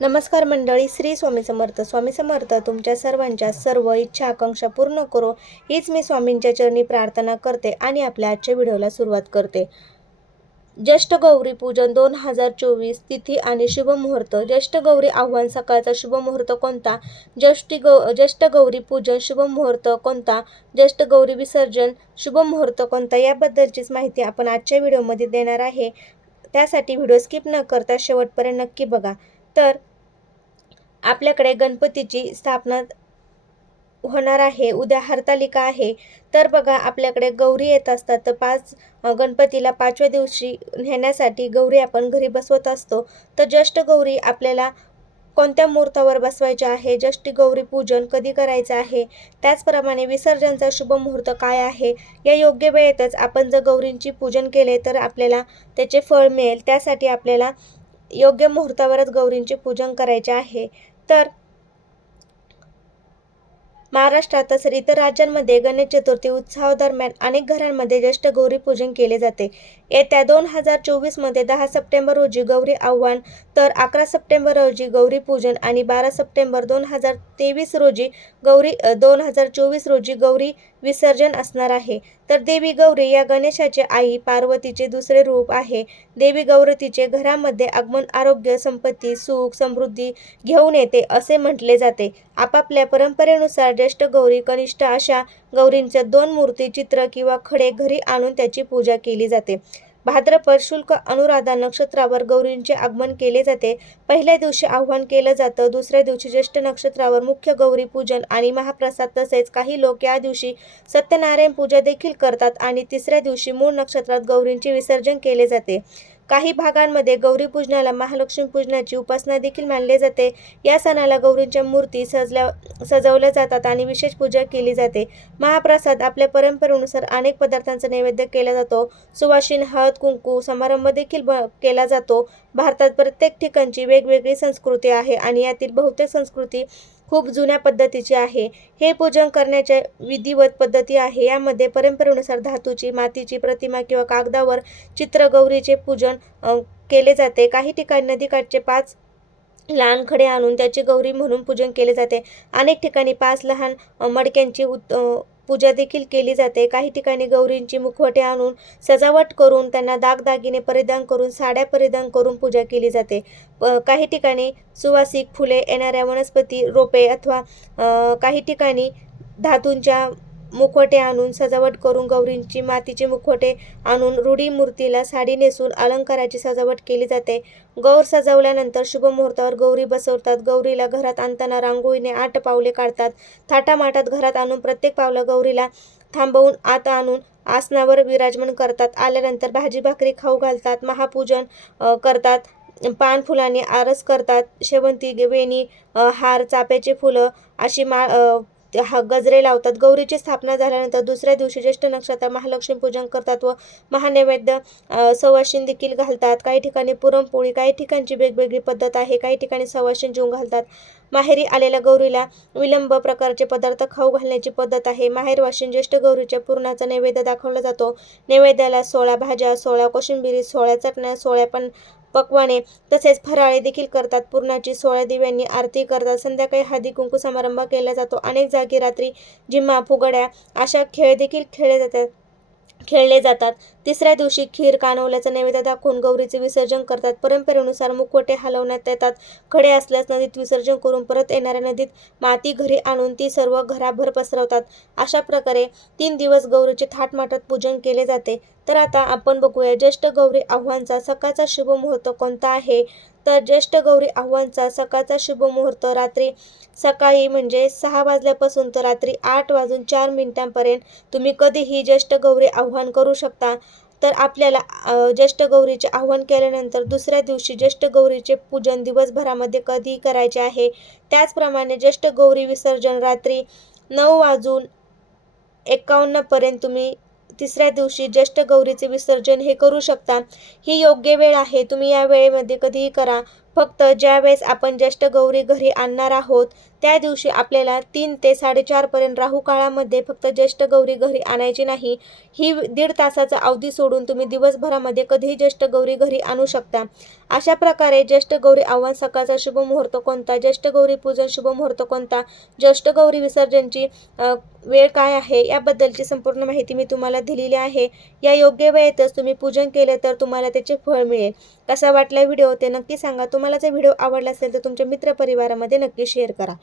नमस्कार मंडळी श्री स्वामी समर्थ. स्वामी समर्थ तुमच्या सर्वांच्या सर्व इच्छा आकांक्षा पूर्ण करो. हीच मी स्वामींच्या चरणी प्रार्थना करते आणि आपल्या आजच्या व्हिडिओला सुरुवात करते. ज्येष्ठ गौरी पूजन दोन हजार चोवीस तिथी आणि शुभमुहूर्त ज्येष्ठ गौरी आव्हान सकाळचा शुभ मुहूर्त कोणता? ज्येष्ठी गौ ज्येष्ठ गौरी पूजन शुभमुहूर्त कोणता? ज्येष्ठ गौरी विसर्जन शुभमुहूर्त कोणता? याबद्दलचीच माहिती आपण आजच्या व्हिडिओमध्ये देणार आहे. त्यासाठी व्हिडिओ स्किप न करता शेवटपर्यंत नक्की बघा. तर आपल्याकडे गणपतीची स्थापना होणार आहे उद्या हरतालिका आहे. तर बघा आपल्याकडे गौरी येत असतात. तर पाच गणपतीला पाचव्या दिवशी नेण्यासाठी गौरी आपण घरी बसवत असतो. तर ज्येष्ठ गौरी आपल्याला कोणत्या मुहूर्तावर बसवायचे आहे? ज्येष्ठी गौरी पूजन कधी करायचं आहे? त्याचप्रमाणे विसर्जनचा शुभ मुहूर्त काय आहे? या योग्य वेळेतच आपण जर गौरींची पूजन केले तर आपल्याला त्याचे फळ मिळेल. त्यासाठी आपल्याला योग्य मुहूर्तावरच गौरींचे पूजन करायचे आहे. तर महाराष्ट्रात तसेच इतर राज्यांमध्ये गणेश चतुर्थी उत्सवादरम्यान अनेक घरांमध्ये ज्येष्ठ गौरी पूजन केले जाते. येत्या दोन हजार चोवीसमध्ये दहा सप्टेंबर रोजी गौरी आव्हान तर अकरा सप्टेंबर रोजी गौरी पूजन आणि बारा सप्टेंबर दोन हजार तेवीस रोजी गौरी दोन हजार चोवीस रोजी गौरी विसर्जन असणार आहे. तर देवी गौरी या गणेशाचे आई पार्वतीचे दुसरे रूप आहे. देवी गौरतीचे घरामध्ये आगमन आरोग्य संपत्ती सुख समृद्धी घेऊन येते असे म्हटले जाते. आपापल्या परंपरेनुसार ज्येष्ठ गौरी कनिष्ठ अशा गौरींच्या दोन मूर्ती चित्र किंवा खडे घरी आणून त्याची पूजा केली जाते. भाद्रपद शुल्क अनुराधा नक्षत्रावर गौरींचे आगमन केले जाते. पहिल्या दिवशी आव्हान केलं जातं. दुसऱ्या दिवशी ज्येष्ठ नक्षत्रावर मुख्य गौरी पूजन आणि महाप्रसाद तसेच काही लोक या दिवशी सत्यनारायण पूजा देखील करतात आणि तिसऱ्या दिवशी मूळ नक्षत्रात गौरींचे विसर्जन केले जाते. काही भागांमध्ये गौरी पूजनाला महालक्ष्मी पूजनाची उपासना देखील मानले जाते. या सणाला गौरींच्या मूर्ती सजल्या सजवल्या जातात आणि विशेष पूजा केली जाते. महाप्रसाद आपल्या परंपरेनुसार अनेक पदार्थांचा नैवेद्य केला जातो. सुवासिन हळद कुंकू समारंभ देखील ब केला जातो. भारतात प्रत्येक ठिकाणची वेगवेगळी संस्कृती आहे आणि यातील बहुतेक संस्कृती खूप जुन्या पद्धतीचे आहे. हे पूजन करण्याच्या विधिवत पद्धती आहे. यामध्ये परंपरेनुसार धातूची मातीची प्रतिमा किंवा कागदावर चित्र गौरीचे पूजन केले जाते. काही ठिकाणी नदीकाठचे पाच लहान खडे आणून त्याची गौरी म्हणून पूजन केले जाते. अनेक ठिकाणी पाच लहान मडक्यांची उत पूजा देखील केली जाते. काही ठिकाणी गौरींची मुखवटे आणून सजावट करून त्यांना दागदागिने परिधान करून साड्या परिधान करून पूजा केली जाते. प- काही ठिकाणी सुवासिक फुले येणाऱ्या वनस्पती रोपे अथवा काही ठिकाणी धातूंच्या मुखवटे आणून सजावट करून गौरींची मातीचे मुखवटे आणून रूढी मूर्तीला साडी नेसून अलंकाराची सजावट केली जाते. गौर सजवल्यानंतर शुभ मुहूर्तावर गौरी बसवतात. गौरीला घरात आणताना रांगोळीने आठ पावले काढतात. थाटामाटात घरात आणून प्रत्येक पावलं गौरीला थांबवून आत आणून आसनावर विराजमान करतात. आल्यानंतर भाजी भाकरी खाऊ घालतात. महापूजन करतात. पानफुलाने आरस करतात. शेवंती वेणी हार चाप्याचे फुलं अशी मा हा गजरे लावतात. गौरीची स्थापना झाल्यानंतर दुसऱ्या दिवशी ज्येष्ठ नक्षत्र महालक्ष्मी पूजन करतात व महानैवेद्य अ, सवाशीण देखील घालतात. काही ठिकाणी पुरणपोळी काही ठिकाणची वेगवेगळी पद्धत आहे. काही ठिकाणी सवाशीण जेवून घालतात. माहेरी आलेल्या गौरीला विलंब प्रकारचे पदार्थ खाऊ घालण्याची पद्धत आहे. माहेर वाशिन ज्येष्ठ गौरीच्या पूर्णाचा नैवेद्य दाखवला जातो. नैवेद्याला सोळा भाज्या सोळा कोशिंबिरी सोळ्या चटण्या सोळ्या पण पक्वाने तसेच फराळे देखील करतात. पूर्णाची सोळा दिव्यांनी आरती करतात. संध्याकाळी हळदी कुंकू समारंभ केला जातो अनेक जागी रात्री जिम्मा फुगड्या अशा खेळ देखील खेळले जातात. खेळले जातात. तिसऱ्या दिवशी खीर कानवल्याचं नैवेद्य दाखवून गौरीचे विसर्जन करतात. परंपरेनुसार मुखवटे हलवण्यात येतात. खडे असल्यास नदीत विसर्जन करून परत येणाऱ्या नदीत माती घरी आणून ती सर्व घराभर पसरवतात. अशा प्रकारे तीन दिवस गौरीचे थाटमाटात पूजन केले जाते. तर आता आपण बघूया ज्येष्ठ गौरी आव्हानचा सकाळचा शुभ मुहूर्त कोणता आहे? तर ज्येष्ठ गौरी आव्हानचा सकाळचा शुभ मुहूर्त रात्री सकाळी म्हणजे सहा वाजल्यापासून तर रात्री आठ वाजून चार मिनिटांपर्यंत तुम्ही कधीही ज्येष्ठ गौरी आव्हान करू शकता. तर आपल्याला ज्येष्ठ गौरीचे आव्हान केल्यानंतर दुसऱ्या दिवशी ज्येष्ठ गौरीचे पूजन दिवसभरामध्ये कधी करायचे आहे. त्याचप्रमाणे ज्येष्ठ गौरी विसर्जन रात्री नऊ वाजून एकावन्नपर्यंत तुम्ही तिसऱ्या दिवशी ज्येष्ठ गौरीचे विसर्जन हे करू शकता. ही योग्य वेळ आहे. तुम्ही या वेळेमध्ये कधीही करा. फक्त ज्यावेळेस आपण ज्येष्ठ गौरी घरी आणणार आहोत त्या दिवशी आपल्याला तीन ते साडेचारपर्यंत राहू काळामध्ये फक्त ज्येष्ठ गौरी घरी आणायची नाही ही दीड तासाचा अवधी सोडून तुम्ही दिवसभरामध्ये कधीही ज्येष्ठ गौरी घरी आणू शकता. अशा प्रकारे ज्येष्ठ गौरी आव्हान सकाळचा शुभ मुहूर्त कोणता? ज्येष्ठ गौरी पूजन शुभ मुहूर्त कोणता? ज्येष्ठ गौरी विसर्जनची वेळ काय आहे? याबद्दलची संपूर्ण माहिती मी तुम्हाला दिलेली आहे. या योग्य वेळेतच तुम्ही पूजन केले तर तुम्हाला त्याचे फळ मिळेल. कसा वाटला व्हिडिओ ते नक्की सांगा. तुम्हाला जर व्हिडिओ आवडला असेल तर तुमच्या मित्रपरिवारामध्ये नक्की शेअर करा.